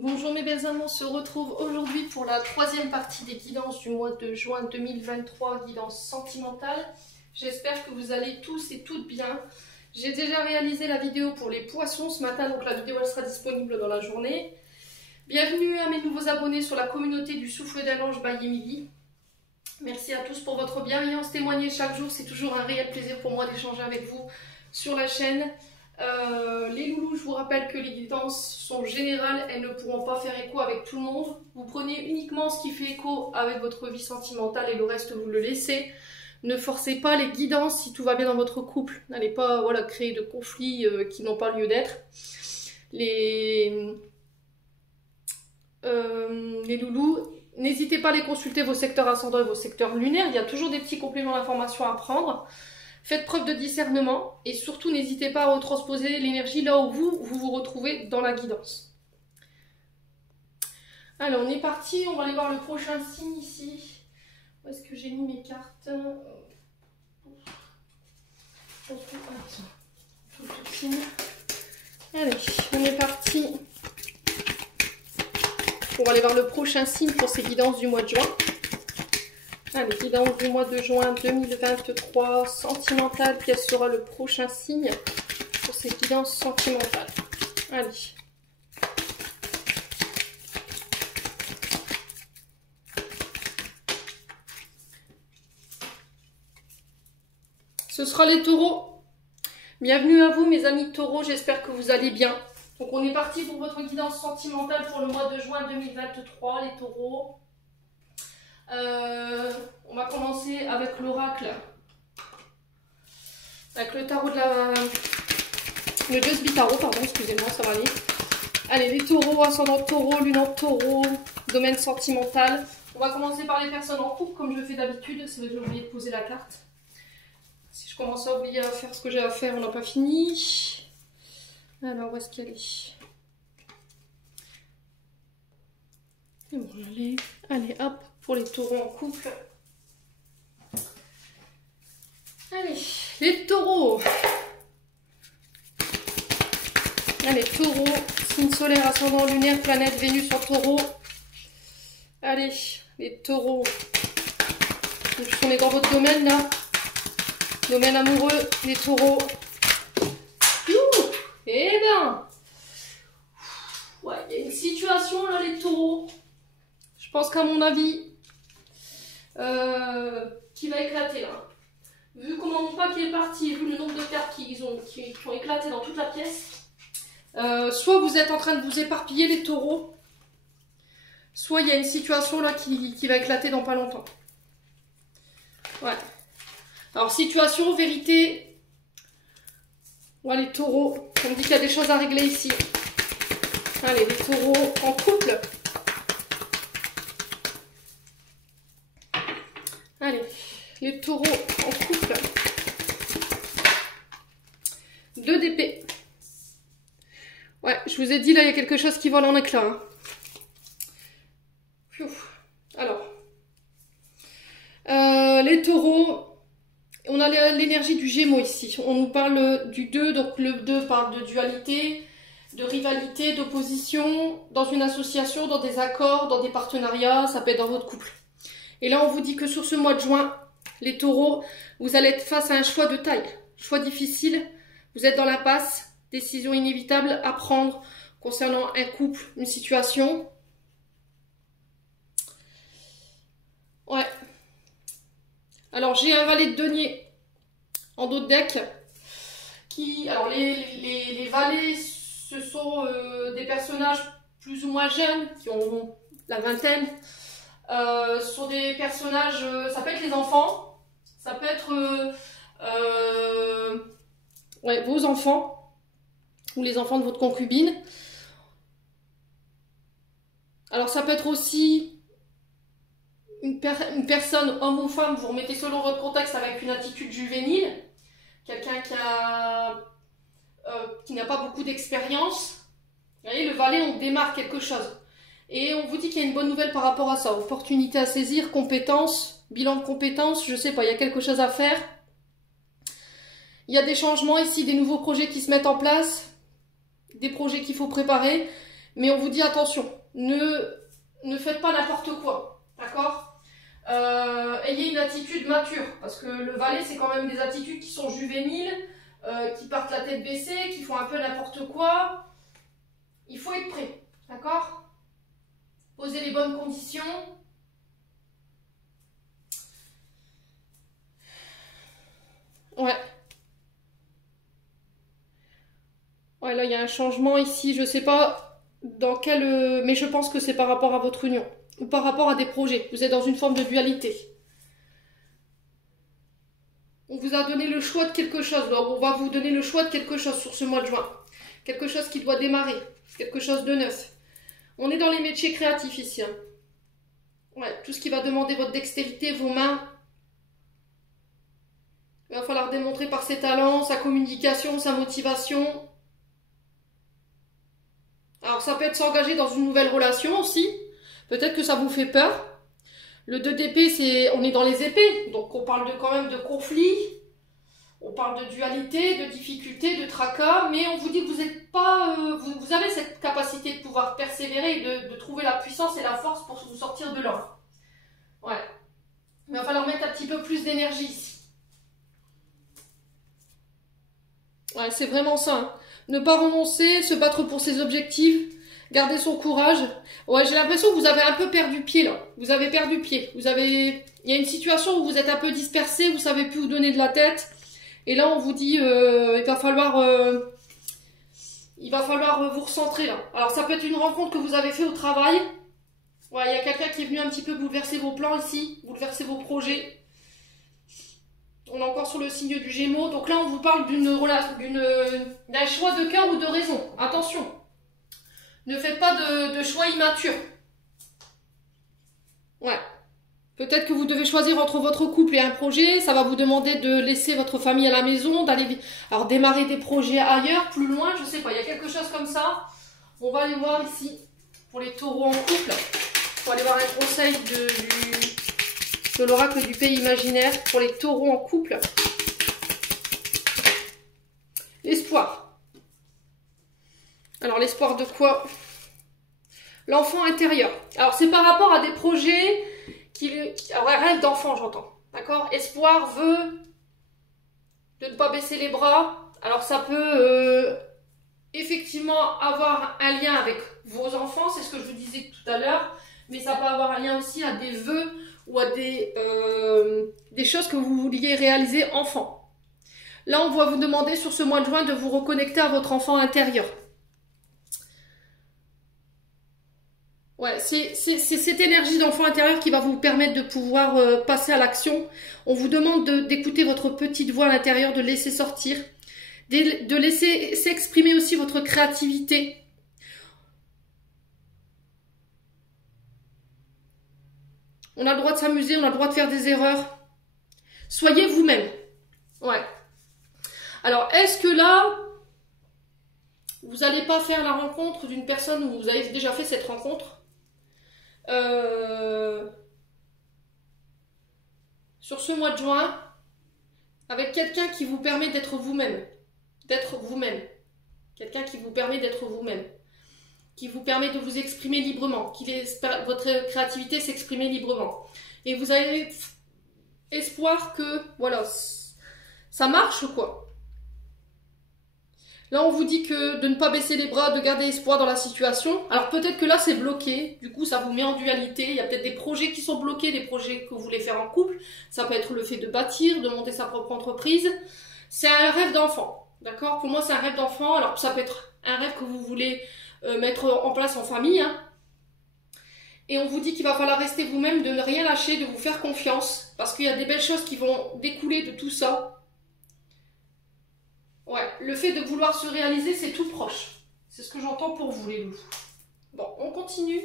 Bonjour mes belles âmes, on se retrouve aujourd'hui pour la troisième partie des guidances du mois de juin 2023, guidance sentimentale. J'espère que vous allez tous et toutes bien. J'ai déjà réalisé la vidéo pour les poissons ce matin, donc la vidéo elle sera disponible dans la journée. Bienvenue à mes nouveaux abonnés sur la communauté du Souffle d'un Ange by Emily. Merci à tous pour votre bienveillance témoignée chaque jour, c'est toujours un réel plaisir pour moi d'échanger avec vous sur la chaîne. Les loulous, je vous rappelle que les guidances sont générales, elles ne pourront pas faire écho avec tout le monde. Vous prenez uniquement ce qui fait écho avec votre vie sentimentale et le reste vous le laissez. Ne forcez pas les guidances si tout va bien dans votre couple. N'allez pas créer de conflits qui n'ont pas lieu d'être. Les loulous, n'hésitez pas à les consulter, vos secteurs ascendants et vos secteurs lunaires. Il y a toujours des petits compléments d'information à prendre. Faites preuve de discernement et surtout n'hésitez pas à retransposer l'énergie là où vous retrouvez dans la guidance. Alors on est parti, on va aller voir le prochain signe ici. Où est-ce que j'ai mis mes cartes? Allez, on est parti. On va aller voir le prochain signe pour ces guidances du mois de juin. Allez, guidance du mois de juin 2023, sentimentale, quel sera le prochain signe pour ces guidances sentimentales? Allez. Ce sera les taureaux. Bienvenue à vous mes amis taureaux, j'espère que vous allez bien. Donc on est parti pour votre guidance sentimentale pour le mois de juin 2023, les taureaux. On va commencer avec l'oracle, avec le tarot de le Just Tarot, pardon, excusez-moi, ça va aller. Allez, les taureaux, ascendant taureau, lune en taureau, domaine sentimental. On va commencer par les personnes en couple, comme je fais d'habitude. C'est vrai que j'ai oublié de poser la carte. Si je commence à oublier à faire ce que j'ai à faire, on n'a pas fini. Alors, où est-ce qu'elle est? Et bon, allez, hop. Pour les taureaux en couple. Allez, les taureaux. Allez, taureau, signe solaire, ascendant lunaire, planète, Vénus en taureau. Allez, les taureaux. Donc, on est dans votre domaine là. Domaine amoureux, les taureaux. Eh ben. Ouais, il y a une situation là, les taureaux. Je pense qu'à mon avis, qui va éclater là. Vu comment mon pack est parti, vu le nombre de cartes qui ont éclaté dans toute la pièce, soit vous êtes en train de vous éparpiller les taureaux, soit il y a une situation là qui va éclater dans pas longtemps. Ouais. Alors situation, vérité, ouais les taureaux, on me dit qu'il y a des choses à régler ici. Allez les taureaux en couple. Allez, les taureaux en couple. 2 d'épée. Ouais, je vous ai dit, là, il y a quelque chose qui vole en éclats. Hein. Alors, les taureaux, on a l'énergie du Gémeaux ici. On nous parle du 2, donc le 2 parle de dualité, de rivalité, d'opposition, dans une association, dans des accords, dans des partenariats, ça peut être dans votre couple. Et là, on vous dit que sur ce mois de juin, les taureaux, vous allez être face à un choix de taille. Choix difficile, vous êtes dans l'impasse, décision inévitable à prendre concernant un couple, une situation. Ouais. Alors, j'ai un valet de denier en dos de deck. Alors, les valets, ce sont des personnages plus ou moins jeunes, qui ont la vingtaine. Sont des personnages, ça peut être les enfants, ça peut être ouais, vos enfants ou les enfants de votre concubine. Alors ça peut être aussi une personne, homme ou femme, vous remettez selon votre contexte avec une attitude juvénile, quelqu'un qui n'a pas beaucoup d'expérience. Vous voyez, le valet, on démarre quelque chose. Et on vous dit qu'il y a une bonne nouvelle par rapport à ça. Opportunité à saisir, compétences, bilan de compétences, je sais pas, il y a quelque chose à faire. Il y a des changements ici, des nouveaux projets qui se mettent en place, des projets qu'il faut préparer. Mais on vous dit attention, ne faites pas n'importe quoi, d'accord? Ayez une attitude mature, parce que le valet, c'est quand même des attitudes qui sont juvéniles, qui partent la tête baissée, qui font un peu n'importe quoi. Il faut être prêt, d'accord? Posez les bonnes conditions. Ouais. Ouais, là, il y a un changement ici, je sais pas dans quel... mais je pense que c'est par rapport à votre union, ou par rapport à des projets. Vous êtes dans une forme de dualité. On vous a donné le choix de quelque chose, donc on va vous donner le choix de quelque chose sur ce mois de juin. Quelque chose qui doit démarrer, quelque chose de neuf. On est dans les métiers créatifs ici. Hein. Ouais, tout ce qui va demander votre dextérité, vos mains. Il va falloir démontrer par ses talents, sa communication, sa motivation. Alors ça peut être s'engager dans une nouvelle relation aussi. Peut-être que ça vous fait peur. Le 2 d'épée, c'est, on est dans les épées. Donc on parle quand même de conflit. On parle de dualité, de difficulté, de tracas. Mais on vous dit que vous n'êtes pas... vous avez cette capacité de pouvoir persévérer et de trouver la puissance et la force pour vous sortir de là. Ouais. Il va falloir mettre un petit peu plus d'énergie ici. Ouais, c'est vraiment ça. Hein. Ne pas renoncer, se battre pour ses objectifs, garder son courage. Ouais, j'ai l'impression que vous avez un peu perdu pied là. Vous avez perdu pied. Il y a une situation où vous êtes un peu dispersé, vous savez plus où donner de la tête. Et là, on vous dit, il va falloir vous recentrer là. Alors, ça peut être une rencontre que vous avez fait au travail. Ouais, il y a quelqu'un qui est venu un petit peu bouleverser vos plans ici, bouleverser vos projets. On est encore sur le signe du Gémeaux. Donc là, on vous parle d'un choix de cœur ou de raison. Attention. Ne faites pas de choix immatures. Ouais. Peut-être que vous devez choisir entre votre couple et un projet. Ça va vous demander de laisser votre famille à la maison, d'aller démarrer des projets ailleurs, plus loin. Je sais pas, il y a quelque chose comme ça. On va aller voir ici pour les taureaux en couple. On va aller voir un conseil de l'oracle du pays imaginaire pour les taureaux en couple. L'espoir. Alors l'espoir de quoi? L'enfant intérieur. Alors c'est par rapport à des projets rêve d'enfant, j'entends. D'accord? Espoir veut de ne pas baisser les bras. Alors ça peut effectivement avoir un lien avec vos enfants, c'est ce que je vous disais tout à l'heure, mais ça peut avoir un lien aussi à des vœux ou à des choses que vous vouliez réaliser enfant. Là, on va vous demander sur ce mois de juin de vous reconnecter à votre enfant intérieur. Ouais, c'est cette énergie d'enfant intérieur qui va vous permettre de pouvoir passer à l'action. On vous demande d'écouter votre petite voix à l'intérieur, de laisser sortir, de laisser s'exprimer aussi votre créativité. On a le droit de s'amuser, on a le droit de faire des erreurs. Soyez vous-même. Ouais. Alors, est-ce que là, vous n'allez pas faire la rencontre d'une personne où vous avez déjà fait cette rencontre sur ce mois de juin, avec quelqu'un qui vous permet d'être vous-même. D'être vous-même. Quelqu'un qui vous permet d'être vous-même. Qui vous permet de vous exprimer librement. Qui laisse votre créativité s'exprimer librement. Et vous avez espoir que, voilà, ça marche quoi. Là, on vous dit que de ne pas baisser les bras, de garder espoir dans la situation. Alors peut-être que là, c'est bloqué. Du coup, ça vous met en dualité. Il y a peut-être des projets qui sont bloqués, des projets que vous voulez faire en couple. Ça peut être le fait de bâtir, de monter sa propre entreprise. C'est un rêve d'enfant. D'accord? Pour moi, c'est un rêve d'enfant. Alors ça peut être un rêve que vous voulez mettre en place en famille. Hein. Et on vous dit qu'il va falloir rester vous-même, de ne rien lâcher, de vous faire confiance. Parce qu'il y a des belles choses qui vont découler de tout ça. Ouais, le fait de vouloir se réaliser, c'est tout proche. C'est ce que j'entends pour vous, les loups. Bon, on continue.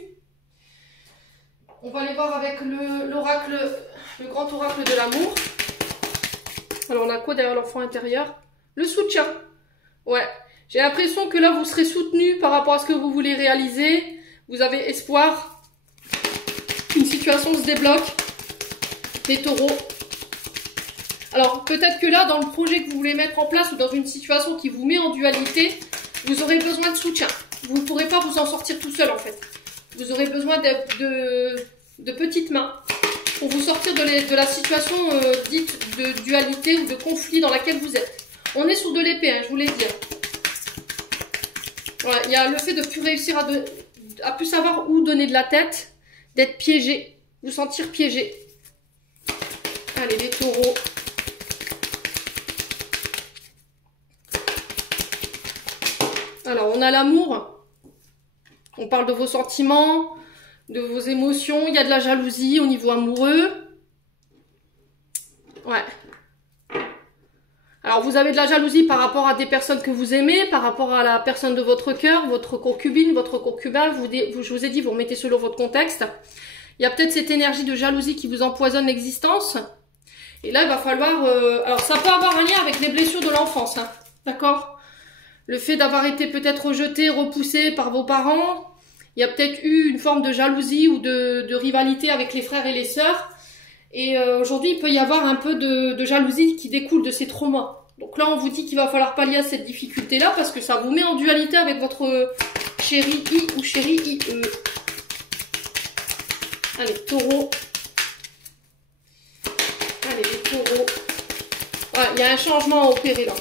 On va aller voir avec l'oracle, le grand oracle de l'amour. Alors, on a quoi derrière l'enfant intérieur? Le soutien. Ouais, j'ai l'impression que là, vous serez soutenu par rapport à ce que vous voulez réaliser. Vous avez espoir. Une situation se débloque. Les taureaux. Alors, peut-être que là, dans le projet que vous voulez mettre en place ou dans une situation qui vous met en dualité, vous aurez besoin de soutien. vous ne pourrez pas vous en sortir tout seul en fait. Vous aurez besoin de petites mains pour vous sortir de la situation dite de dualité ou de conflit dans laquelle vous êtes. On est sur de l'épée, hein, je vous l'ai dit. Voilà, il y a le fait de ne plus réussir à plus savoir où donner de la tête, d'être piégé, vous sentir piégé. Allez, les taureaux. Alors, on a l'amour. On parle de vos sentiments, de vos émotions. Il y a de la jalousie au niveau amoureux. Ouais. Alors, vous avez de la jalousie par rapport à des personnes que vous aimez, par rapport à la personne de votre cœur, votre concubine, votre concubin. Je vous ai dit, vous remettez selon votre contexte. Il y a peut-être cette énergie de jalousie qui vous empoisonne l'existence. Et là, il va falloir... alors, ça peut avoir un lien avec les blessures de l'enfance, hein, d'accord? Le fait d'avoir été peut-être rejeté, repoussé par vos parents. Il y a peut-être eu une forme de jalousie ou de rivalité avec les frères et les sœurs. Et aujourd'hui, il peut y avoir un peu de jalousie qui découle de ces traumas. Donc là, on vous dit qu'il va falloir pallier à cette difficulté-là parce que ça vous met en dualité avec votre chéri I ou chéri IE. Allez, taureau. Allez, les taureaux. Voilà, il y a un changement à opérer là.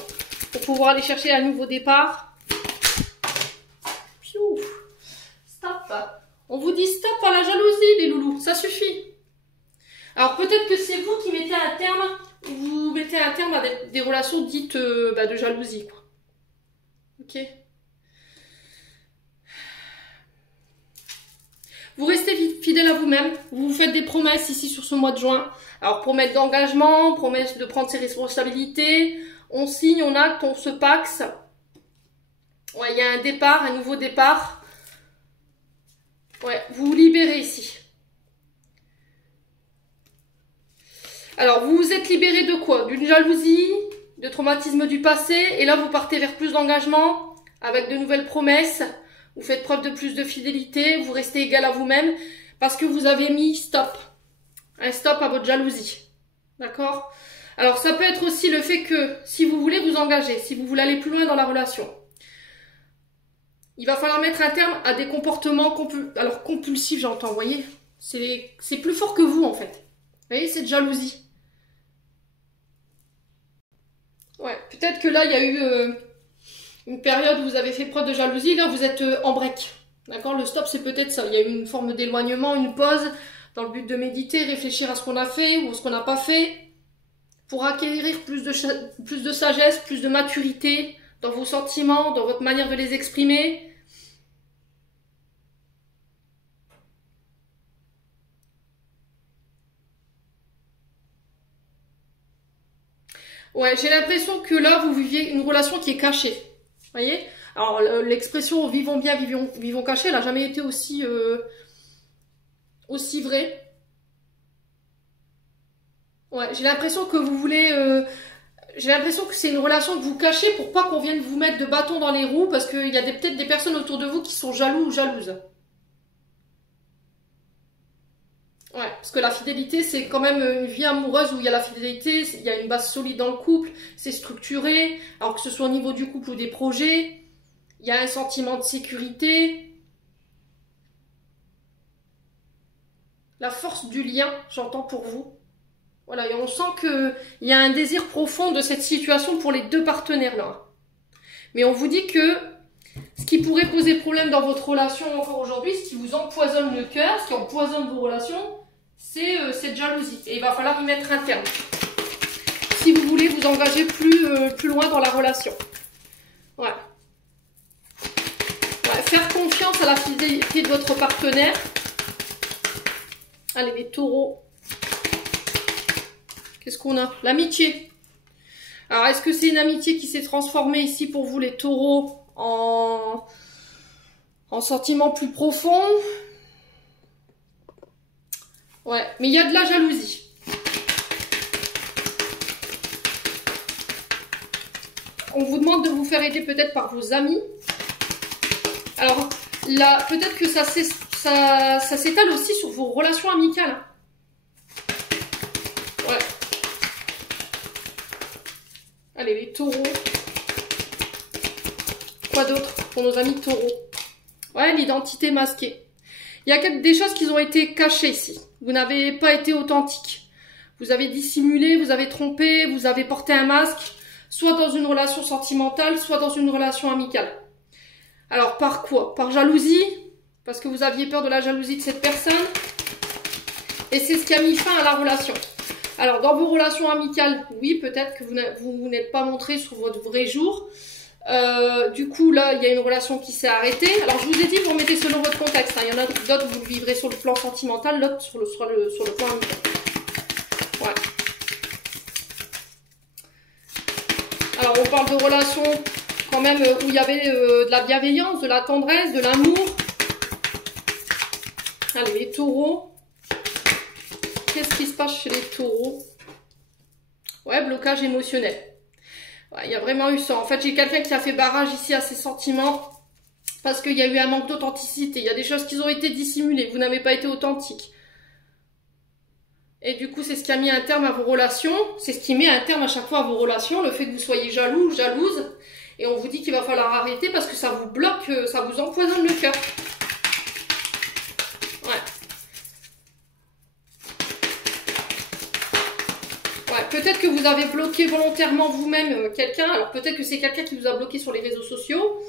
Pour pouvoir aller chercher un nouveau départ. Piou. Stop. On vous dit stop à la jalousie, les loulous. Ça suffit. Alors peut-être que c'est vous qui mettez un terme, vous mettez un terme à des relations dites de jalousie, quoi. Ok. Vous restez fidèle à vous-même, vous vous faites des promesses ici sur ce mois de juin. Alors promesse d'engagement, promesse de prendre ses responsabilités, on signe, on acte, on se paxe. Ouais, il y a un départ, un nouveau départ. Ouais, vous vous libérez ici. Alors, vous vous êtes libéré de quoi? D'une jalousie, de traumatisme du passé, et là, vous partez vers plus d'engagement, avec de nouvelles promesses, vous faites preuve de plus de fidélité, vous restez égal à vous-même, parce que vous avez mis stop. Un stop à votre jalousie. D'accord? Alors, ça peut être aussi le fait que, si vous voulez vous engager, si vous voulez aller plus loin dans la relation, il va falloir mettre un terme à des comportements compulsifs, j'entends, vous voyez? C'est plus fort que vous, en fait. Vous voyez, cette jalousie. Ouais, peut-être que là, il y a eu une période où vous avez fait preuve de jalousie. Là, vous êtes en break. D'accord? Le stop, c'est peut-être ça. Il y a eu une forme d'éloignement, une pause, dans le but de méditer, réfléchir à ce qu'on a fait ou ce qu'on n'a pas fait, pour acquérir plus de sagesse, plus de maturité dans vos sentiments, dans votre manière de les exprimer. Ouais, j'ai l'impression que là, vous viviez une relation qui est cachée. Vous voyez? Alors, l'expression « vivons bien, vivons cachés », elle n'a jamais été aussi vraie. Ouais, j'ai l'impression que vous voulez... j'ai l'impression que c'est une relation que vous cachez pour pas qu'on vienne vous mettre de bâton dans les roues, parce qu'il y a peut-être des personnes autour de vous qui sont jaloux ou jalouses. Ouais, parce que la fidélité, c'est quand même une vie amoureuse où il y a la fidélité, il y a une base solide dans le couple, c'est structuré, alors que ce soit au niveau du couple ou des projets, il y a un sentiment de sécurité. La force du lien, j'entends pour vous. Voilà, et on sent qu'il y a un désir profond de cette situation pour les deux partenaires là. Mais on vous dit que ce qui pourrait poser problème dans votre relation encore aujourd'hui, ce qui vous empoisonne le cœur, ce qui empoisonne vos relations, c'est cette jalousie. Et il va falloir y mettre un terme. Si vous voulez vous engager plus loin dans la relation. Ouais. Ouais. Faire confiance à la fidélité de votre partenaire. Allez, les taureaux. Qu'est-ce qu'on a? L'amitié. Alors, est-ce que c'est une amitié qui s'est transformée ici pour vous, les taureaux, en sentiments plus profonds? Ouais, mais il y a de la jalousie. On vous demande de vous faire aider peut-être par vos amis. Alors, là, peut-être que ça s'étale aussi sur vos relations amicales. Ouais. Allez, les taureaux. Quoi d'autre pour nos amis taureaux? Ouais, l'identité masquée. Il y a des choses qui ont été cachées ici. Vous n'avez pas été authentique. Vous avez dissimulé, vous avez trompé, vous avez porté un masque, soit dans une relation sentimentale, soit dans une relation amicale. Alors, par quoi? Par jalousie? Parce que vous aviez peur de la jalousie de cette personne. Et c'est ce qui a mis fin à la relation. Alors, dans vos relations amicales, oui, peut-être que vous n'êtes pas montré sur votre vrai jour. Du coup, là, il y a une relation qui s'est arrêtée. Alors, je vous ai dit, vous remettez selon votre contexte. Hein. Il y en a d'autres, vous le vivrez sur le plan sentimental, l'autre sur le plan amical. Ouais. Alors, on parle de relations quand même où il y avait de la bienveillance, de la tendresse, de l'amour. Allez, les taureaux. Qu'est-ce qui se passe chez les taureaux? Ouais, blocage émotionnel. Ouais, il y a vraiment eu ça. En fait, j'ai quelqu'un qui a fait barrage ici à ses sentiments parce qu'il y a eu un manque d'authenticité. Il y a des choses qui ont été dissimulées. Vous n'avez pas été authentique. Et du coup, c'est ce qui a mis un terme à vos relations. C'est ce qui met un terme à chaque fois à vos relations. Le fait que vous soyez jaloux ou jalouse. Et on vous dit qu'il va falloir arrêter parce que ça vous bloque, ça vous empoisonne le cœur. Peut-être que vous avez bloqué volontairement vous-même quelqu'un. Alors peut-être que c'est quelqu'un qui vous a bloqué sur les réseaux sociaux.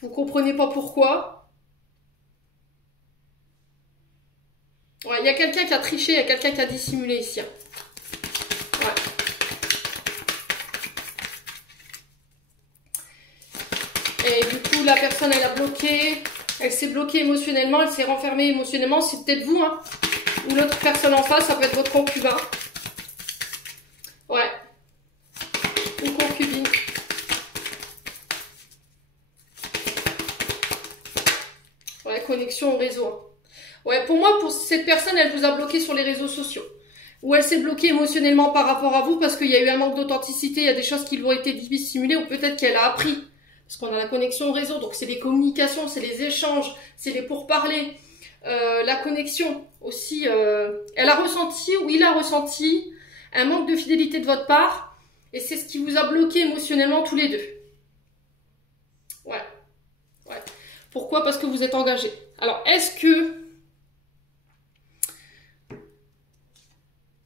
Vous comprenez pas pourquoi. Ouais, il y a quelqu'un qui a triché, il y a quelqu'un qui a dissimulé ici. Ouais. Et du coup, la personne, elle a bloqué. Elle s'est bloquée émotionnellement, elle s'est renfermée émotionnellement. C'est peut-être vous, hein. Ou l'autre personne en face, ça peut être votre concubin. Ouais. Ou concubine. Ouais, connexion au réseau. Ouais, pour moi, pour cette personne, elle vous a bloqué sur les réseaux sociaux. Ou elle s'est bloquée émotionnellement par rapport à vous parce qu'il y a eu un manque d'authenticité, il y a des choses qui lui ont été dissimulées, ou peut-être qu'elle a appris. Parce qu'on a la connexion au réseau, donc c'est les communications, c'est les échanges, c'est les pourparlers. La connexion aussi, elle a ressenti ou il a ressenti un manque de fidélité de votre part et c'est ce qui vous a bloqué émotionnellement tous les deux. Ouais. Pourquoi? Parce que vous êtes engagés. Alors, est-ce que...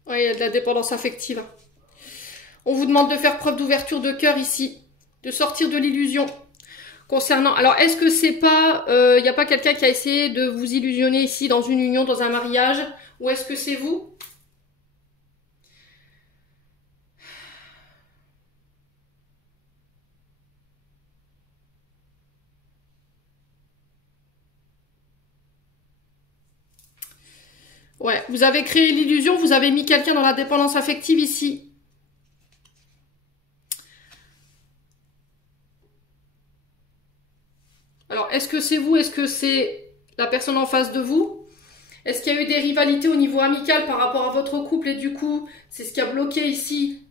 Ouais, il y a de la dépendance affective. On vous demande de faire preuve d'ouverture de cœur ici, de sortir de l'illusion. Concernant, alors est-ce que c'est pas, il n'y a pas quelqu'un qui a essayé de vous illusionner ici dans une union, dans un mariage, ou est-ce que c'est vous? Ouais, vous avez créé l'illusion, vous avez mis quelqu'un dans la dépendance affective ici. Alors, est-ce que c'est vous? Est-ce que c'est la personne en face de vous? Est-ce qu'il y a eu des rivalités au niveau amical par rapport à votre couple et du coup, c'est ce qui a bloqué ici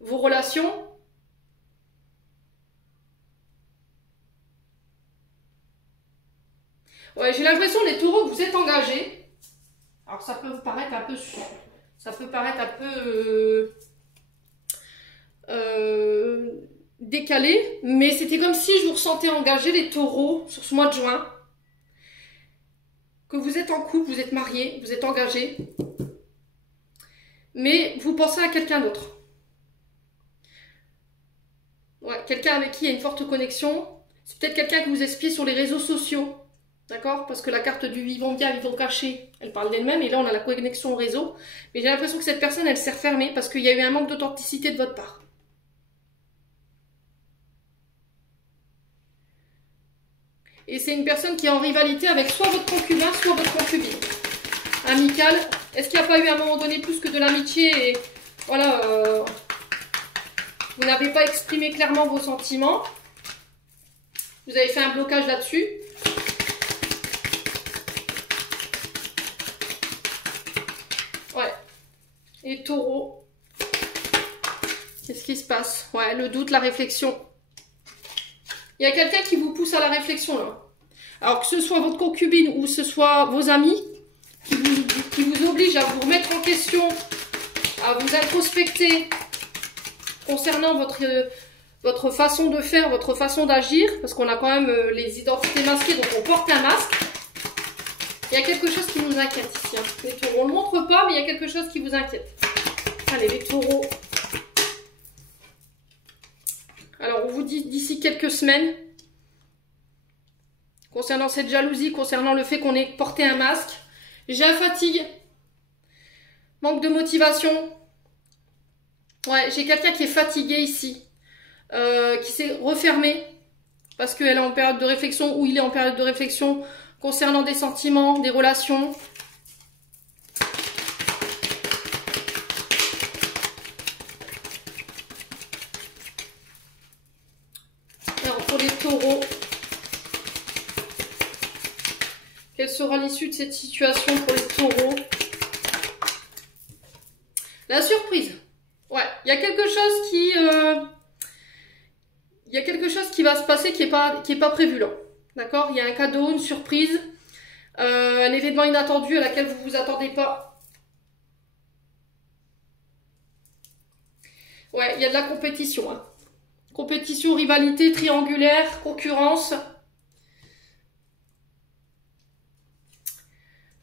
vos relations? Ouais, j'ai l'impression, les taureaux, que vous êtes engagés. Alors, ça peut vous paraître un peu... Ça peut paraître un peu... décalé, mais c'était comme si je vous ressentais engagé, les taureaux, sur ce mois de juin. Que vous êtes en couple, vous êtes mariés, vous êtes engagés. Mais vous pensez à quelqu'un d'autre. Ouais, quelqu'un avec qui il y a une forte connexion. C'est peut-être quelqu'un que vous espiez sur les réseaux sociaux. D'accord? Parce que la carte du vivant bien, vivant caché, elle parle d'elle-même. Et là, on a la connexion au réseau. Mais j'ai l'impression que cette personne, elle s'est refermée parce qu'il y a eu un manque d'authenticité de votre part. Et c'est une personne qui est en rivalité avec soit votre concubin, soit votre concubine. Amicale. Est-ce qu'il n'y a pas eu à un moment donné plus que de l'amitié et voilà, vous n'avez pas exprimé clairement vos sentiments. Vous avez fait un blocage là-dessus. Ouais. Et taureau. Qu'est-ce qui se passe? Ouais, le doute, la réflexion. Il y a quelqu'un qui vous pousse à la réflexion là. Alors que ce soit votre concubine ou ce soit vos amis qui vous obligent à vous remettre en question, à vous introspecter concernant votre façon de faire, votre façon d'agir, parce qu'on a quand même les identités masquées, donc on porte un masque. Il y a quelque chose qui nous inquiète ici, hein. Les taureaux, on ne le montre pas, mais il y a quelque chose qui vous inquiète. Allez, les taureaux. Alors, on vous dit d'ici quelques semaines, concernant cette jalousie, concernant le fait qu'on ait porté un masque, j'ai la fatigue, manque de motivation. Ouais, j'ai quelqu'un qui est fatigué ici, qui s'est refermé, parce qu'elle est en période de réflexion, ou il est en période de réflexion, concernant des sentiments, des relations. Alors, pour les taureaux, quelle sera l'issue de cette situation pour les taureaux? La surprise. Ouais, il y a quelque chose qui... il y a quelque chose qui va se passer qui est pas prévu là. D'accord? Il y a un cadeau, une surprise, un événement inattendu à laquelle vous vous attendez pas. Ouais, il y a de la compétition, hein. Compétition, rivalité, triangulaire, concurrence.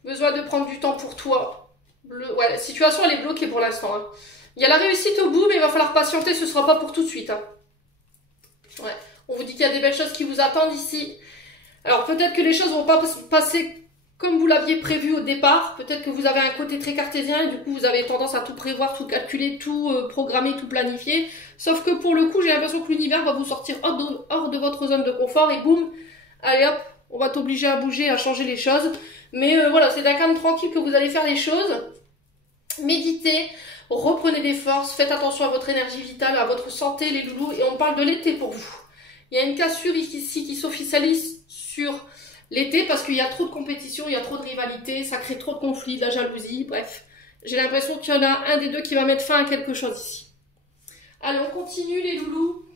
Besoin de prendre du temps pour toi. Ouais, la situation elle est bloquée pour l'instant, hein. Il y a la réussite au bout, mais il va falloir patienter, ce ne sera pas pour tout de suite, hein. Ouais. On vous dit qu'il y a des belles choses qui vous attendent ici. Alors peut-être que les choses vont pas passer comme vous l'aviez prévu au départ. Peut-être que vous avez un côté très cartésien et du coup vous avez tendance à tout prévoir, tout calculer, tout programmer, tout planifier. Sauf que pour le coup, j'ai l'impression que l'univers va vous sortir hors de votre zone de confort et boum, allez hop, on va t'obliger à bouger, à changer les choses. Mais voilà, c'est d'un calme tranquille que vous allez faire les choses. Méditez, reprenez des forces, faites attention à votre énergie vitale, à votre santé les loulous. Et on parle de l'été pour vous. Il y a une cassure ici qui s'officialise sur l'été parce qu'il y a trop de compétition, il y a trop de rivalité, ça crée trop de conflits, de la jalousie, bref. J'ai l'impression qu'il y en a un des deux qui va mettre fin à quelque chose ici. Allez, on continue les loulous.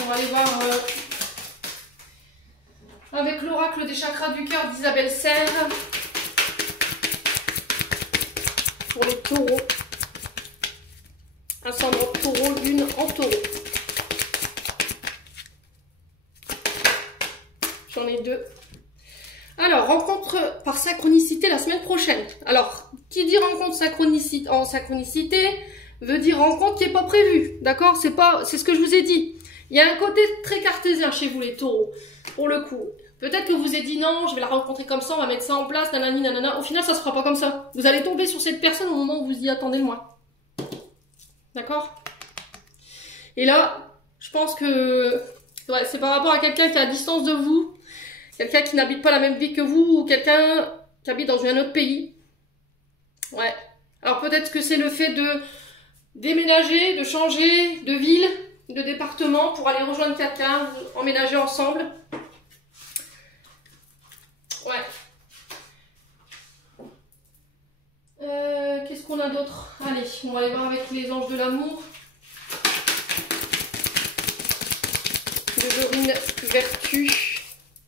On va aller voir avec l'oracle des chakras du cœur d'Isabelle Serre pour les taureaux. Ascendant taureau, lune en taureau. J'en ai deux. Alors, rencontre par synchronicité la semaine prochaine. Alors, qui dit rencontre en synchronicité veut dire rencontre qui n'est pas prévue. D'accord? C'est ce que je vous ai dit. Il y a un côté très cartésien chez vous les taureaux, pour le coup. Peut-être que vous vous êtes dit non, je vais la rencontrer comme ça, on va mettre ça en place, nanani, nanana. Au final, ça se fera pas comme ça. Vous allez tomber sur cette personne au moment où vous y attendez le moins. D'accord? Et là, je pense que ouais, c'est par rapport à quelqu'un qui est à distance de vous, quelqu'un qui n'habite pas la même ville que vous, ou quelqu'un qui habite dans un autre pays. Ouais. Alors peut-être que c'est le fait de déménager, de changer de ville, de département pour aller rejoindre quelqu'un, emménager ensemble. Ouais. Qu'est-ce qu'on a d'autre? Allez, on va aller voir avec les anges de l'amour. De Dorine Vertu.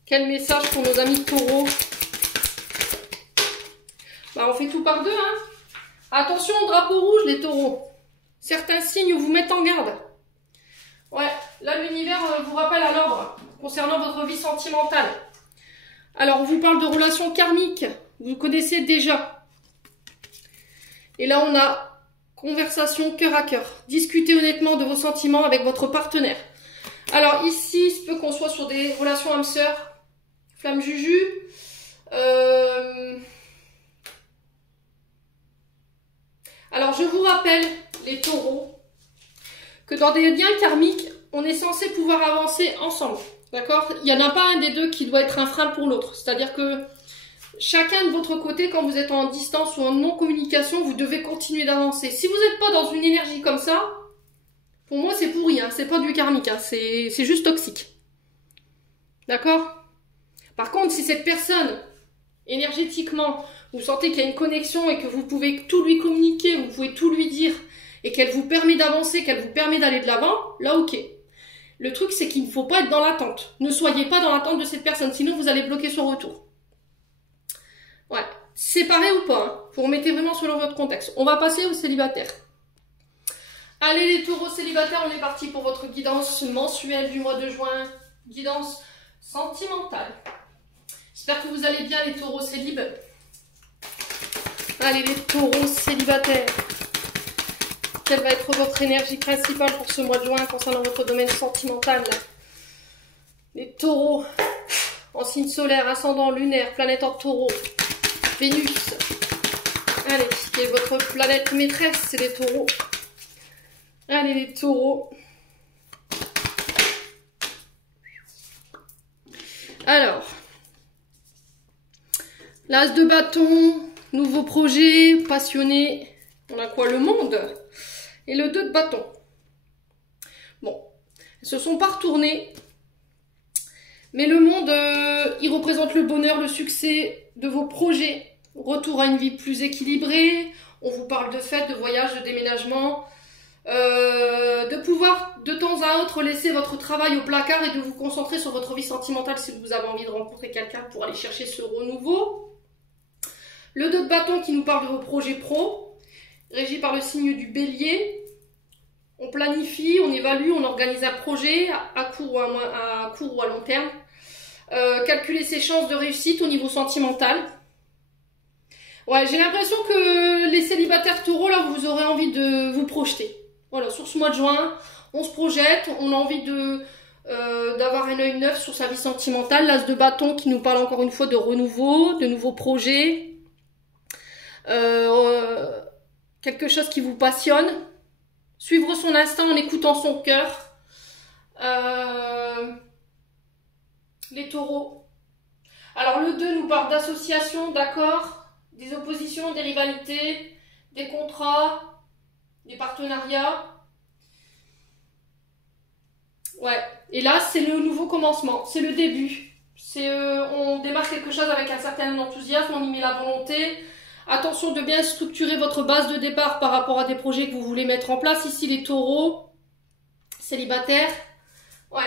Quel message pour nos amis taureaux? Bah, on fait tout par deux, hein. Attention, drapeau rouge, les taureaux. Certains signes vous mettent en garde. Ouais, là, l'univers vous rappelle à l'ordre concernant votre vie sentimentale. Alors, on vous parle de relations karmiques. Vous connaissez déjà. Et là, on a conversation cœur à cœur. Discutez honnêtement de vos sentiments avec votre partenaire. Alors ici, il se peut qu'on soit sur des relations âme sœur, flamme juju. Alors je vous rappelle, les taureaux, que dans des liens karmiques, on est censé pouvoir avancer ensemble. D'accord? Il n'y en a pas un des deux qui doit être un frein pour l'autre. C'est-à-dire que chacun de votre côté, quand vous êtes en distance ou en non-communication, vous devez continuer d'avancer. Si vous n'êtes pas dans une énergie comme ça, pour moi, c'est pourri, hein. C'est pas du karmique, hein. C'est juste toxique. D'accord? Par contre, si cette personne, énergétiquement, vous sentez qu'il y a une connexion et que vous pouvez tout lui communiquer, vous pouvez tout lui dire, et qu'elle vous permet d'avancer, qu'elle vous permet d'aller de l'avant, là, ok. Le truc, c'est qu'il ne faut pas être dans l'attente. Ne soyez pas dans l'attente de cette personne, sinon vous allez bloquer son retour. Ouais. Séparé ou pas, hein. Vous remettez vraiment selon votre contexte. On va passer aux célibataires. Allez les taureaux célibataires, on est parti pour votre guidance mensuelle du mois de juin. Guidance sentimentale. J'espère que vous allez bien les taureaux célib. Allez les taureaux célibataires. Quelle va être votre énergie principale pour ce mois de juin concernant votre domaine sentimental? Les taureaux en signe solaire, ascendant, lunaire, planète en taureau, Vénus. Allez, qui est votre planète maîtresse? C'est les taureaux. Allez les taureaux. Alors, l'as de bâton, nouveau projet, passionné. On a quoi? Le monde. Et le 2 de bâton. Bon, ils se sont pas retournés. Mais le monde, il représente le bonheur, le succès de vos projets. Retour à une vie plus équilibrée. On vous parle de fêtes, de voyages, de déménagement. De pouvoir de temps à autre laisser votre travail au placard et de vous concentrer sur votre vie sentimentale si vous avez envie de rencontrer quelqu'un pour aller chercher ce renouveau. Le 2 de bâton qui nous parle de vos projets pro, régi par le signe du bélier. On planifie, on évalue, on organise un projet à court ou à long terme. Calculer ses chances de réussite au niveau sentimental. Ouais, j'ai l'impression que les célibataires taureaux, là, vous aurez envie de vous projeter. Voilà, sur ce mois de juin, on se projette, on a envie d'avoir un œil neuf sur sa vie sentimentale. L'as de bâton qui nous parle encore une fois de renouveau, de nouveaux projets. Quelque chose qui vous passionne. Suivre son instinct en écoutant son cœur. Les taureaux. Alors le 2 nous parle d'association, d'accord, des oppositions, des rivalités, des contrats, des partenariats. Ouais, et là c'est le nouveau commencement, c'est le début. On démarre quelque chose avec un certain enthousiasme, on y met la volonté. Attention de bien structurer votre base de départ par rapport à des projets que vous voulez mettre en place. Ici les taureaux, célibataires, ouais.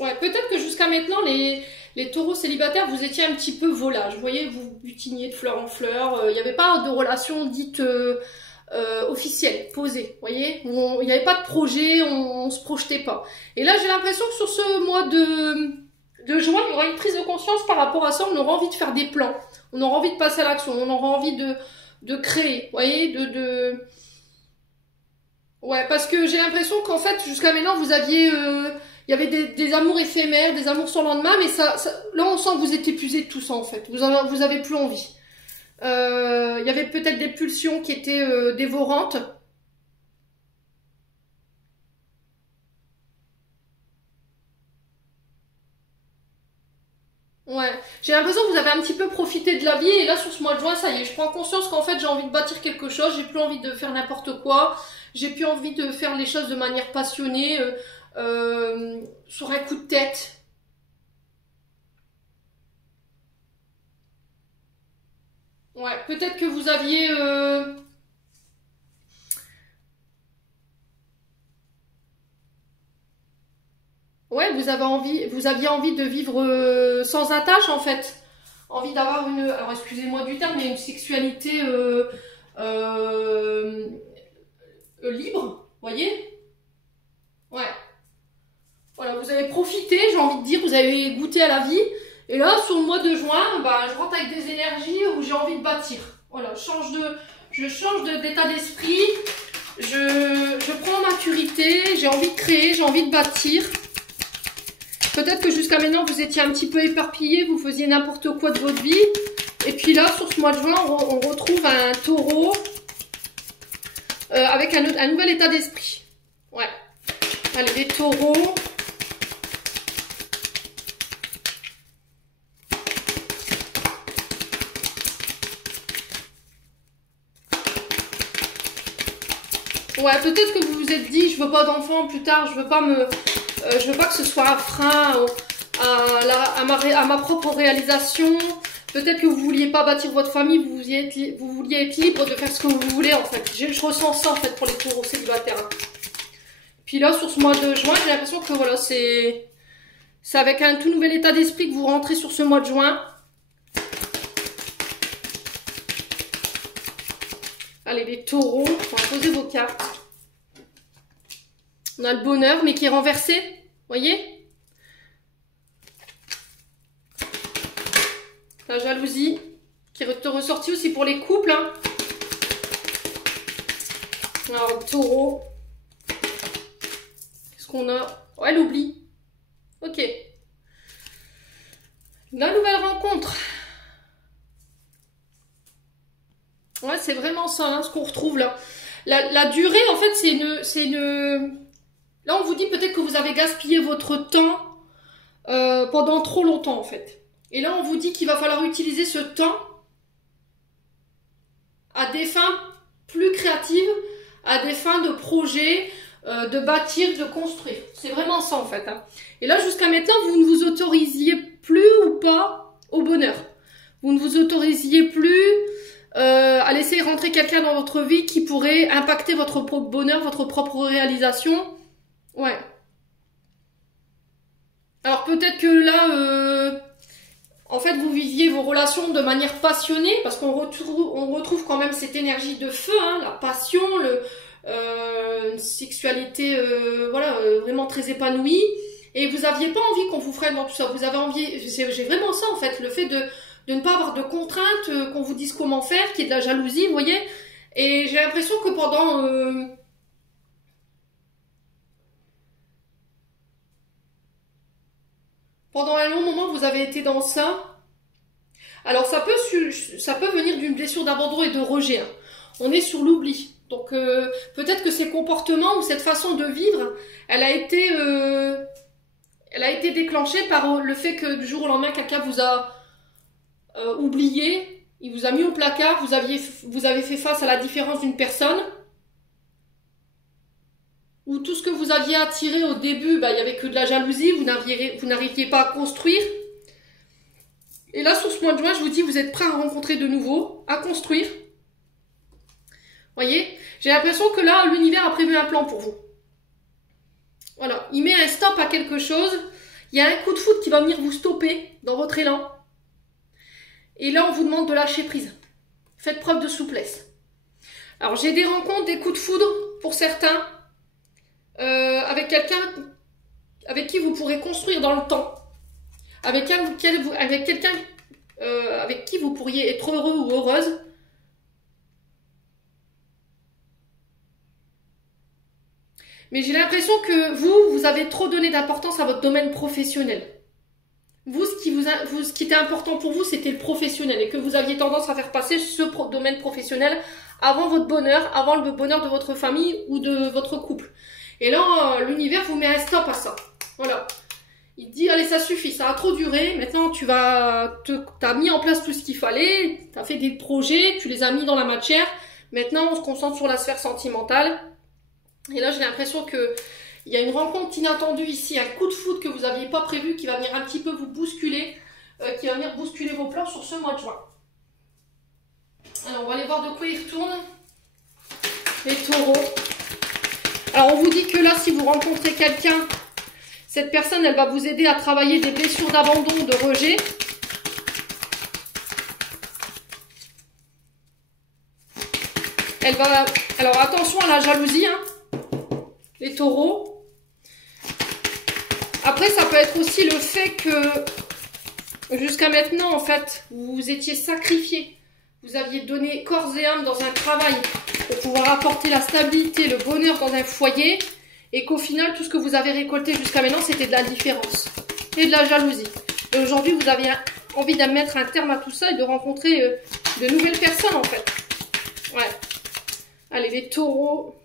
Ouais, peut-être que jusqu'à maintenant, les taureaux célibataires, vous étiez un petit peu volages. Vous voyez, vous butiniez de fleur en fleur. Il n'y avait pas de relation dite officielle, posée. Vous voyez, il n'y avait pas de projet, on ne se projetait pas. Et là, j'ai l'impression que sur ce mois de juin, il y aura une prise de conscience par rapport à ça. On aura envie de faire des plans. On aura envie de passer à l'action. On aura envie de créer. Vous voyez, ouais, parce que j'ai l'impression qu'en fait, jusqu'à maintenant, vous aviez... il y avait des amours éphémères, des amours sans lendemain, mais là on sent que vous êtes épuisé de tout ça en fait. Vous avez plus envie. Il y avait peut-être des pulsions qui étaient dévorantes. Ouais, j'ai l'impression que vous avez un petit peu profité de la vie et là sur ce mois de juin, ça y est, je prends conscience qu'en fait j'ai envie de bâtir quelque chose, j'ai plus envie de faire n'importe quoi, j'ai plus envie de faire les choses de manière passionnée. Sur un coup de tête. Ouais, peut-être que vous aviez ouais, vous aviez envie de vivre sans attache en fait. Envie d'avoir alors excusez-moi du terme, mais une sexualité libre, voyez? Ouais. Voilà, vous avez profité, j'ai envie de dire, vous avez goûté à la vie. Et là, sur le mois de juin, bah, je rentre avec des énergies où j'ai envie de bâtir. Voilà, je change d'état d'esprit, je prends en maturité, j'ai envie de créer, j'ai envie de bâtir. Peut-être que jusqu'à maintenant, vous étiez un petit peu éparpillé, vous faisiez n'importe quoi de votre vie. Et puis là, sur ce mois de juin, on retrouve un taureau avec un nouvel état d'esprit. Ouais. Allez, les taureaux. Ouais, peut-être que vous vous êtes dit, je veux pas d'enfant plus tard, je veux pas que ce soit un frein à ma propre réalisation. Peut-être que vous vouliez pas bâtir votre famille, vous vouliez être libre de faire ce que vous voulez en fait. Je ressens ça en fait pour les taureaux célibataires. Puis là, sur ce mois de juin, j'ai l'impression que voilà, c'est C'est avec un tout nouvel état d'esprit que vous rentrez sur ce mois de juin. Allez, les taureaux, on va poser vos cartes. On a le bonheur, mais qui est renversé, voyez? La jalousie, qui est ressortie aussi pour les couples. Hein. Alors, le taureau. Qu'est-ce qu'on a? Ouais, l'oubli. Ok. La nouvelle rencontre. Ouais, c'est vraiment ça, hein, ce qu'on retrouve là. La durée, en fait, c'est une... Là, on vous dit peut-être que vous avez gaspillé votre temps pendant trop longtemps, en fait. Et là, on vous dit qu'il va falloir utiliser ce temps à des fins plus créatives, à des fins de projet, de bâtir, de construire. C'est vraiment ça, en fait. Hein. Et là, jusqu'à maintenant, vous ne vous autorisiez plus ou pas au bonheur. Vous ne vous autorisiez plus à laisser rentrer quelqu'un dans votre vie qui pourrait impacter votre propre bonheur, votre propre réalisation. Ouais. Alors peut-être que là, en fait, vous viviez vos relations de manière passionnée, parce qu'on retrouve quand même cette énergie de feu, hein, la passion, une sexualité, voilà, vraiment très épanouie. Et vous aviez pas envie qu'on vous freine dans tout ça. Vous avez envie, j'ai vraiment ça en fait, le fait de ne pas avoir de contraintes, qu'on vous dise comment faire, qu'il y ait de la jalousie, vous voyez. Et j'ai l'impression que pendant un long moment, vous avez été dans ça. Alors, ça peut venir d'une blessure d'abandon et de rejet. Hein. On est sur l'oubli. Donc, peut-être que ces comportements ou cette façon de vivre, elle a été déclenchée par le fait que du jour au lendemain, quelqu'un vous a oublié, il vous a mis au placard, vous avez fait face à la différence d'une personne. Où tout ce que vous aviez attiré au début, bah, il n'y avait que de la jalousie, vous n'arriviez pas à construire. Et là, sur ce mois de juin, je vous dis, vous êtes prêts à rencontrer de nouveau, à construire. Voyez, j'ai l'impression que là, l'univers a prévu un plan pour vous. Voilà, il met un stop à quelque chose. Il y a un coup de foudre qui va venir vous stopper dans votre élan. Et là, on vous demande de lâcher prise. Faites preuve de souplesse. Alors, j'ai des rencontres, des coups de foudre pour certains. Avec quelqu'un avec qui vous pourrez construire dans le temps, avec quelqu'un avec qui vous pourriez être heureux ou heureuse. Mais j'ai l'impression que vous avez trop donné d'importance à votre domaine professionnel. Vous, ce qui était important pour vous, c'était le professionnel et que vous aviez tendance à faire passer ce domaine professionnel avant votre bonheur, avant le bonheur de votre famille ou de votre couple. Et là, l'univers vous met un stop à ça. Voilà. Il dit, allez, ça suffit, ça a trop duré. Maintenant, t'as mis en place tout ce qu'il fallait. T'as fait des projets, tu les as mis dans la matière. Maintenant, on se concentre sur la sphère sentimentale. Et là, j'ai l'impression que il y a une rencontre inattendue ici, un coup de foudre que vous n'aviez pas prévu, qui va venir un petit peu vous bousculer, qui va venir bousculer vos plans sur ce mois de juin. Alors, on va aller voir de quoi il retourne. Les taureaux. Alors, on vous dit que là, si vous rencontrez quelqu'un, cette personne, elle va vous aider à travailler des blessures d'abandon, de rejet. Alors, attention à la jalousie, hein, les taureaux. Après, ça peut être aussi le fait que, jusqu'à maintenant, en fait, vous vous étiez sacrifié. Vous aviez donné corps et âme dans un travail pour pouvoir apporter la stabilité, le bonheur dans un foyer, et qu'au final, tout ce que vous avez récolté jusqu'à maintenant, c'était de l'indifférence et de la jalousie. Et aujourd'hui, vous avez envie de mettre un terme à tout ça et de rencontrer de nouvelles personnes, en fait. Ouais. Allez, les taureaux.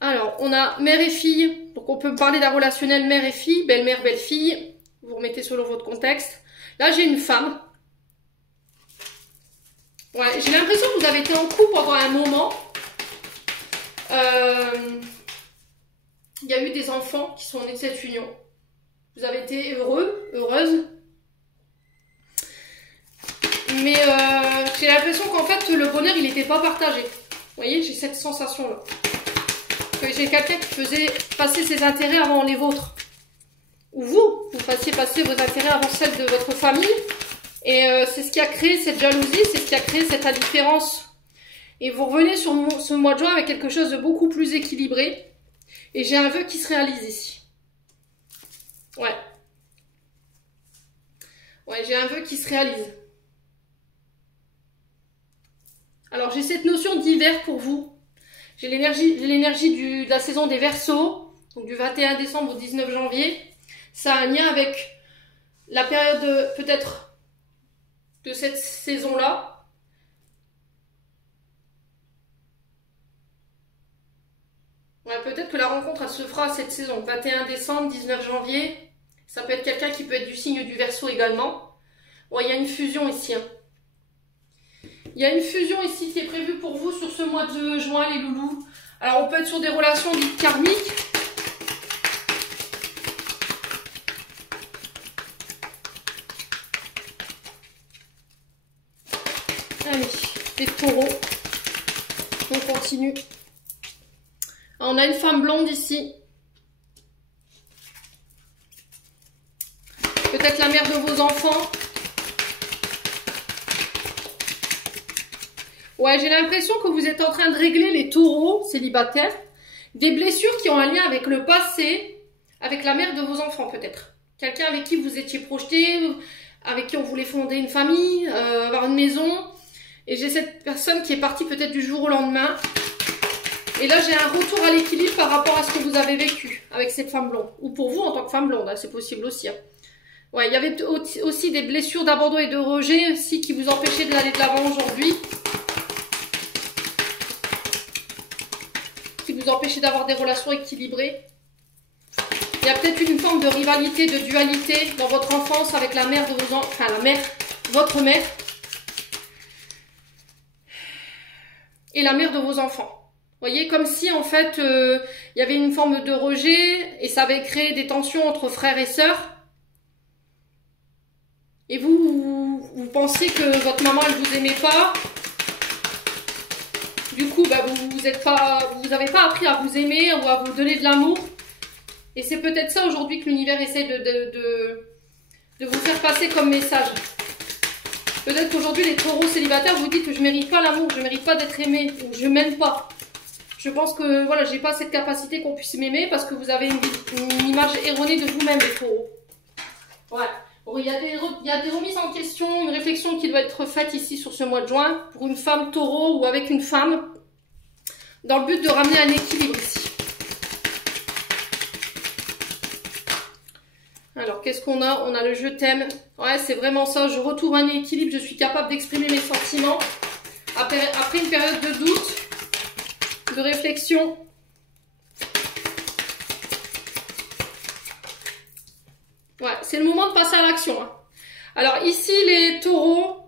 Alors, on a mère et fille. Donc, on peut parler d'un relationnel mère et fille, belle-mère, belle-fille. Vous remettez selon votre contexte. Là, j'ai une femme. Ouais, j'ai l'impression que vous avez été en couple pendant un moment. Il y a eu des enfants qui sont nés de cette union. Vous avez été heureux, heureuse. Mais j'ai l'impression qu'en fait, le bonheur, il n'était pas partagé. Vous voyez, j'ai cette sensation-là. que j'ai quelqu'un qui faisait passer ses intérêts avant les vôtres. Ou vous fassiez passer vos intérêts avant celles de votre famille. Et c'est ce qui a créé cette jalousie, c'est ce qui a créé cette indifférence. Et vous revenez sur ce mois de juin avec quelque chose de beaucoup plus équilibré. Et j'ai un vœu qui se réalise ici. Ouais. Ouais, j'ai un vœu qui se réalise. Alors, j'ai cette notion d'hiver pour vous. J'ai l'énergie de la saison des Verseaux, donc du 21 décembre au 19 janvier. Ça a un lien avec la période peut-être de cette saison-là. Ouais, peut-être que la rencontre elle se fera cette saison, 21 décembre, 19 janvier. Ça peut être quelqu'un qui peut être du signe du Verseau également. Ouais, il y a une fusion ici. Hein. Il y a une fusion ici qui est prévue pour vous sur ce mois de juin, les loulous. Alors, on peut être sur des relations dites karmiques. Allez, les taureaux. On continue. On a une femme blonde ici. Peut-être la mère de vos enfants. Ouais, j'ai l'impression que vous êtes en train de régler les taureaux célibataires. Des blessures qui ont un lien avec le passé, avec la mère de vos enfants peut-être. Quelqu'un avec qui vous étiez projeté, avec qui on voulait fonder une famille, avoir une maison. Et j'ai cette personne qui est partie peut-être du jour au lendemain. Et là, j'ai un retour à l'équilibre par rapport à ce que vous avez vécu avec cette femme blonde. Ou pour vous en tant que femme blonde, hein, c'est possible aussi. Hein. Ouais, il y avait aussi des blessures d'abandon et de rejet aussi qui vous empêchaient d'aller de l'avant aujourd'hui. Qui vous empêchaient d'avoir des relations équilibrées. Il y a peut-être une forme de rivalité, de dualité dans votre enfance avec la mère de vos enfants, enfin la mère, votre mère. Et la mère de vos enfants. Vous voyez, comme si en fait, il y avait une forme de rejet et ça avait créé des tensions entre frères et sœurs. Et vous pensiez que votre maman, elle vous aimait pas. Du coup, bah, vous n'avez pas appris à vous aimer ou à vous donner de l'amour. Et c'est peut-être ça aujourd'hui que l'univers essaie de vous faire passer comme message. Peut-être qu'aujourd'hui, les taureaux célibataires, vous dites que je ne mérite pas l'amour, je ne mérite pas d'être aimé, ou je ne m'aime pas. Je pense que voilà, j'ai pas cette capacité qu'on puisse m'aimer parce que vous avez une image erronée de vous-même, les taureaux. Ouais. Bon, il y a des remises en question, une réflexion qui doit être faite ici sur ce mois de juin pour une femme taureau ou avec une femme dans le but de ramener un équilibre ici. Alors, qu'est-ce qu'on a? On a le je t'aime. Ouais, c'est vraiment ça. Je retrouve un équilibre. Je suis capable d'exprimer mes sentiments après une période de doute, de réflexion. Ouais, c'est le moment de passer à l'action. Hein. Alors ici, les taureaux,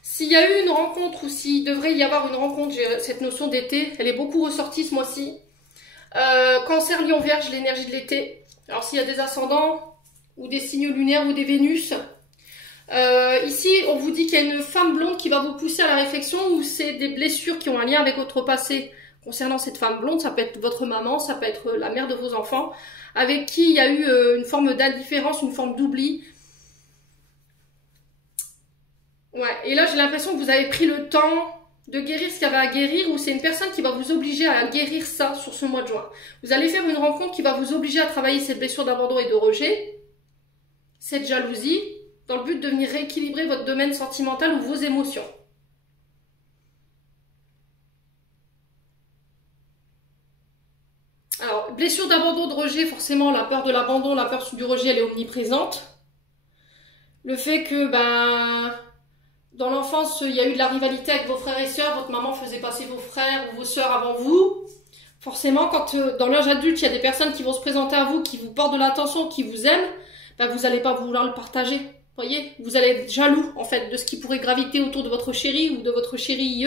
s'il y a eu une rencontre ou s'il devrait y avoir une rencontre, j'ai cette notion d'été, elle est beaucoup ressortie ce mois-ci. Cancer, Lion, Vierge, l'énergie de l'été. Alors s'il y a des ascendants ou des signes lunaires ou des Vénus. Ici, on vous dit qu'il y a une femme blonde qui va vous pousser à la réflexion ou c'est des blessures qui ont un lien avec votre passé. Concernant cette femme blonde, ça peut être votre maman, ça peut être la mère de vos enfants, avec qui il y a eu une forme d'indifférence, une forme d'oubli. Ouais, et là j'ai l'impression que vous avez pris le temps de guérir ce qu'il y avait à guérir, ou c'est une personne qui va vous obliger à guérir ça sur ce mois de juin. Vous allez faire une rencontre qui va vous obliger à travailler cette blessure d'abandon et de rejet, cette jalousie, dans le but de venir rééquilibrer votre domaine sentimental ou vos émotions. Alors, blessure d'abandon, de rejet, forcément, la peur de l'abandon, la peur du rejet, elle est omniprésente. Le fait que, dans l'enfance, il y a eu de la rivalité avec vos frères et sœurs, votre maman faisait passer vos frères ou vos sœurs avant vous. Forcément, quand dans l'âge adulte, il y a des personnes qui vont se présenter à vous, qui vous portent de l'attention, qui vous aiment, vous n'allez pas vouloir le partager. Voyez, vous allez être jaloux, en fait, de ce qui pourrait graviter autour de votre chéri ou de votre chérie.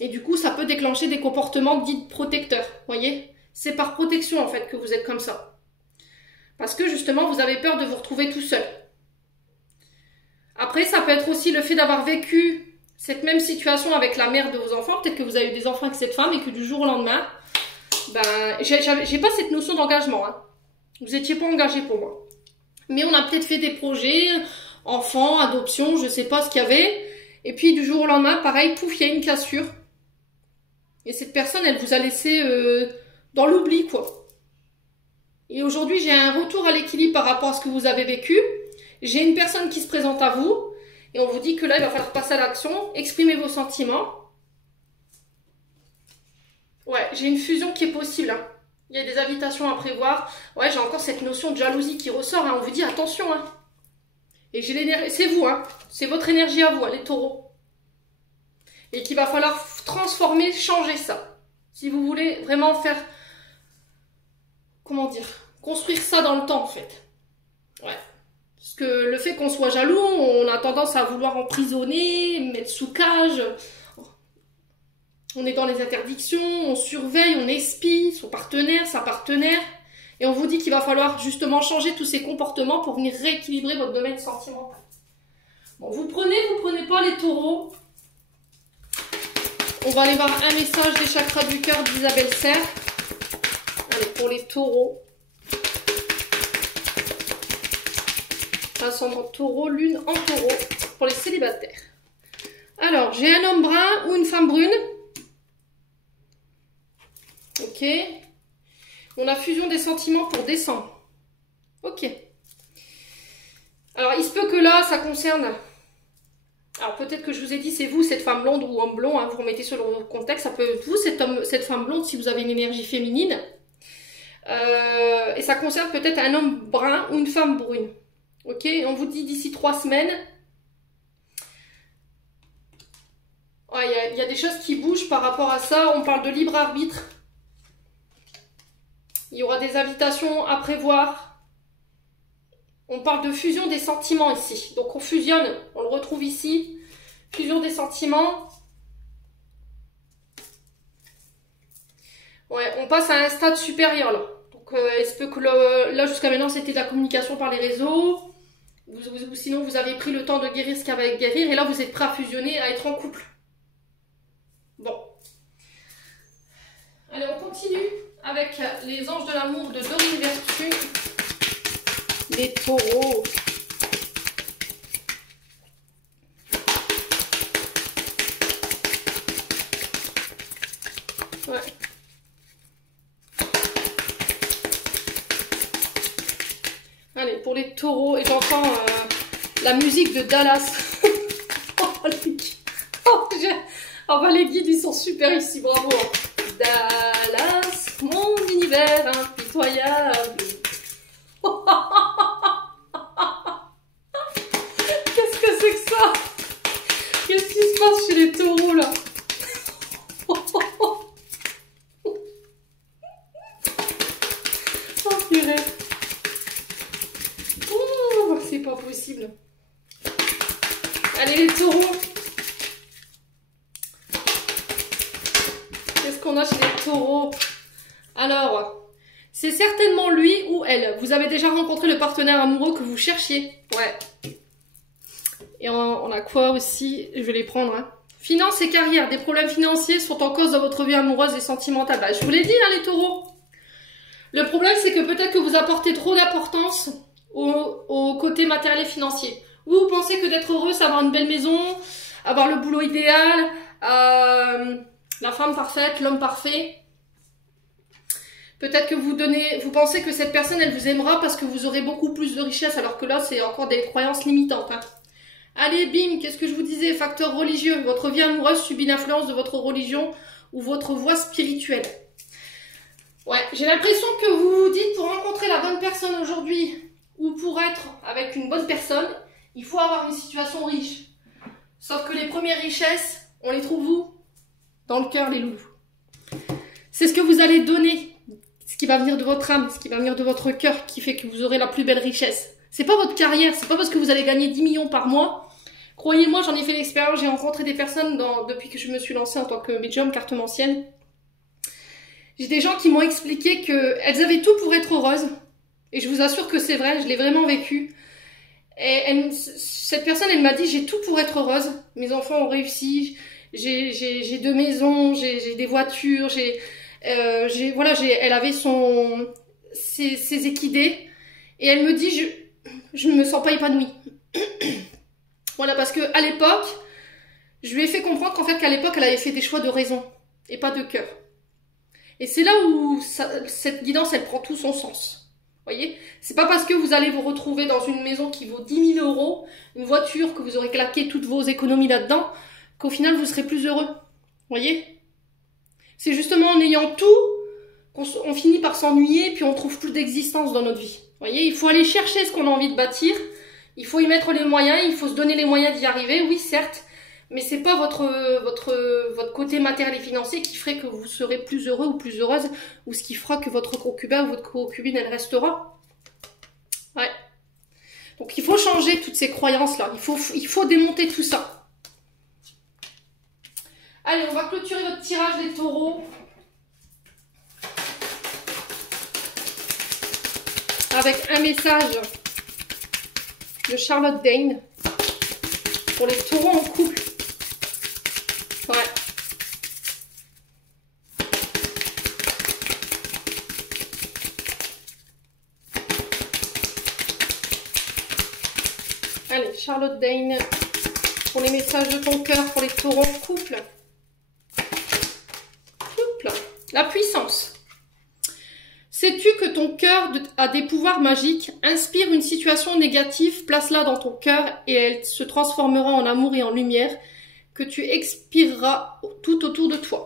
Et du coup, ça peut déclencher des comportements dits protecteurs, voyez. C'est par protection, en fait, que vous êtes comme ça. Parce que, justement, vous avez peur de vous retrouver tout seul. Après, ça peut être aussi le fait d'avoir vécu cette même situation avec la mère de vos enfants. Peut-être que vous avez eu des enfants avec cette femme et que du jour au lendemain, ben, j'ai pas cette notion d'engagement. Hein. Vous étiez pas engagé pour moi. Mais on a peut-être fait des projets, enfants, adoption, je sais pas ce qu'il y avait. Et puis du jour au lendemain, pareil, pouf, il y a une cassure. Et cette personne, elle vous a laissé dans l'oubli, quoi. Et aujourd'hui, j'ai un retour à l'équilibre par rapport à ce que vous avez vécu. J'ai une personne qui se présente à vous. Et on vous dit que là, il va falloir passer à l'action, exprimer vos sentiments. Ouais, j'ai une fusion qui est possible. Hein. Il y a des invitations à prévoir. Ouais, j'ai encore cette notion de jalousie qui ressort. Hein. On vous dit attention. Hein. Et j'ai l'énergie, c'est vous. Hein. C'est votre énergie à vous, hein, les taureaux. Et qu'il va falloir transformer, changer ça. Si vous voulez vraiment faire... Comment dire? Construire ça dans le temps, en fait. Ouais. Parce que le fait qu'on soit jaloux, on a tendance à vouloir emprisonner, mettre sous cage. On est dans les interdictions, on surveille, on espie son partenaire, sa partenaire. Et on vous dit qu'il va falloir justement changer tous ces comportements pour venir rééquilibrer votre domaine sentimental. Bon, vous prenez pas les taureaux. On va aller voir un message des chakras du cœur d'Isabelle Serre. Allez, pour les taureaux. Ascendant taureau, lune en taureau. Pour les célibataires. Alors, j'ai un homme brun ou une femme brune. Ok. On a fusion des sentiments pour décembre. Ok. Alors, il se peut que là, ça concerne... Alors, peut-être que je vous ai dit, c'est vous, cette femme blonde ou homme blond. Hein, vous remettez selon le contexte. Ça peut être vous, cette femme blonde, si vous avez une énergie féminine. Et ça concerne peut-être un homme brun ou une femme brune. Ok. On vous dit d'ici 3 semaines... Ouais, il y a des choses qui bougent par rapport à ça. On parle de libre arbitre. Il y aura des invitations à prévoir. On parle de fusion des sentiments ici. Donc on fusionne, on le retrouve ici. Fusion des sentiments. Ouais, on passe à un stade supérieur là. Donc il se peut que là jusqu'à maintenant c'était de la communication par les réseaux. Sinon vous avez pris le temps de guérir ce qu'il y avait à guérir. Et là vous êtes prêt à fusionner, à être en couple. Bon. Allez, on continue avec les anges de l'amour de Dorine Vertu. Les taureaux. Ouais. Allez, pour les taureaux, et j'entends la musique de Dallas. Oh, bah, les guides, ils sont super ici, bravo. Dallas, mon univers impitoyable. Qu'est-ce que c'est que ça? Qu'est-ce qui se passe chez les taureaux, là? Oh, purée. Ouh, c'est pas possible. Allez, les taureaux. Qu'est-ce qu'on a chez les taureaux? Alors, c'est certainement lui ou elle. Vous avez déjà rencontré le partenaire amoureux que vous cherchiez. Ouais. Et on a quoi aussi? Je vais les prendre. Hein. Finances et carrière. Des problèmes financiers sont en cause dans votre vie amoureuse et sentimentale. Bah, je vous l'ai dit, hein, les taureaux. Le problème, c'est que peut-être que vous apportez trop d'importance au côté matériel et financier. Vous pensez que d'être heureux, c'est avoir une belle maison, avoir le boulot idéal, la femme parfaite, l'homme parfait. Peut-être que vous pensez que cette personne, elle vous aimera parce que vous aurez beaucoup plus de richesse, alors que là, c'est encore des croyances limitantes. Hein. Allez, bim, qu'est-ce que je vous disais? Facteur religieux. Votre vie amoureuse subit l'influence de votre religion ou votre voie spirituelle. Ouais, j'ai l'impression que vous vous dites, pour rencontrer la bonne personne aujourd'hui, ou pour être avec une bonne personne, il faut avoir une situation riche. Sauf que les premières richesses, on les trouve où? Dans le cœur, les loulous. C'est ce que vous allez donner, ce qui va venir de votre âme, ce qui va venir de votre cœur, qui fait que vous aurez la plus belle richesse. C'est pas votre carrière, c'est pas parce que vous allez gagner 10 millions par mois. Croyez-moi, j'en ai fait l'expérience, j'ai rencontré des personnes depuis que je me suis lancée en tant que médium, cartomancienne. J'ai des gens qui m'ont expliqué qu'elles avaient tout pour être heureuses. Et je vous assure que c'est vrai, je l'ai vraiment vécu. Et cette personne, elle m'a dit, j'ai tout pour être heureuse. Mes enfants ont réussi, j'ai 2 maisons, j'ai des voitures, voilà, elle avait ses équidés. Et elle me dit, je ne me sens pas épanouie. Voilà, parce que à l'époque, je lui ai fait comprendre qu'en fait, qu'à l'époque, elle avait fait des choix de raison et pas de cœur. Et c'est là où cette guidance, elle prend tout son sens. Voyez, c'est pas parce que vous allez vous retrouver dans une maison qui vaut 10 000 €, une voiture que vous aurez claqué toutes vos économies là-dedans, qu'au final, vous serez plus heureux. Voyez, c'est justement en ayant tout qu'on finit par s'ennuyer, puis on trouve plus d'existence dans notre vie. Voyez, il faut aller chercher ce qu'on a envie de bâtir, il faut y mettre les moyens, il faut se donner les moyens d'y arriver, oui certes, mais c'est pas votre côté matériel et financier qui ferait que vous serez plus heureux ou plus heureuse, ou ce qui fera que votre concubin ou votre concubine, elle restera. Ouais. Donc il faut changer toutes ces croyances-là, il faut démonter tout ça. Allez, on va clôturer votre tirage des taureaux. Avec un message de Charlotte Dane pour les taureaux en couple. Ouais. Allez, Charlotte Dane pour les messages de ton cœur pour les taureaux en couple. Couple. La puissance. Sais-tu que ton cœur a des pouvoirs magiques? Inspire une situation négative, place-la dans ton cœur et elle se transformera en amour et en lumière que tu expireras tout autour de toi.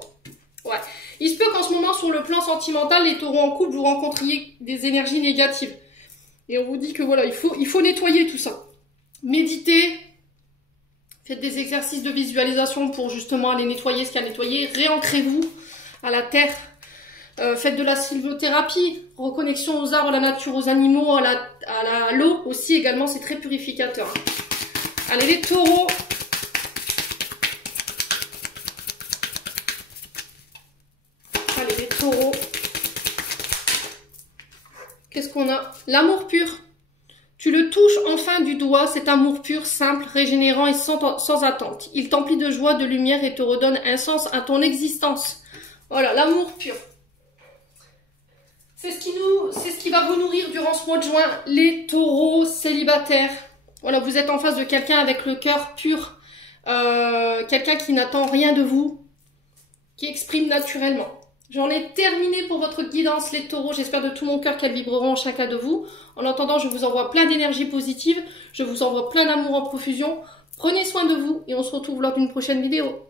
Ouais. Il se peut qu'en ce moment, sur le plan sentimental, les taureaux en couple, vous rencontriez des énergies négatives. Et on vous dit que voilà, il faut nettoyer tout ça. Méditez, faites des exercices de visualisation pour justement aller nettoyer ce qu'il y a à nettoyer. Réancrez-vous à la terre. Faites de la sylvothérapie, reconnexion aux arbres, à la nature, aux animaux, à l'eau aussi également, c'est très purificateur. Allez les taureaux. Allez les taureaux. Qu'est-ce qu'on a? L'amour pur. Tu le touches enfin du doigt, cet amour pur, simple, régénérant et sans attente. Il t'emplit de joie, de lumière et te redonne un sens à ton existence. Voilà, l'amour pur. C'est ce qui va vous nourrir durant ce mois de juin, les taureaux célibataires. Voilà, vous êtes en face de quelqu'un avec le cœur pur, quelqu'un qui n'attend rien de vous, qui exprime naturellement. J'en ai terminé pour votre guidance, les taureaux. J'espère de tout mon cœur qu'elles vibreront en chacun de vous. En attendant, je vous envoie plein d'énergie positive, je vous envoie plein d'amour en profusion. Prenez soin de vous et on se retrouve lors d'une prochaine vidéo.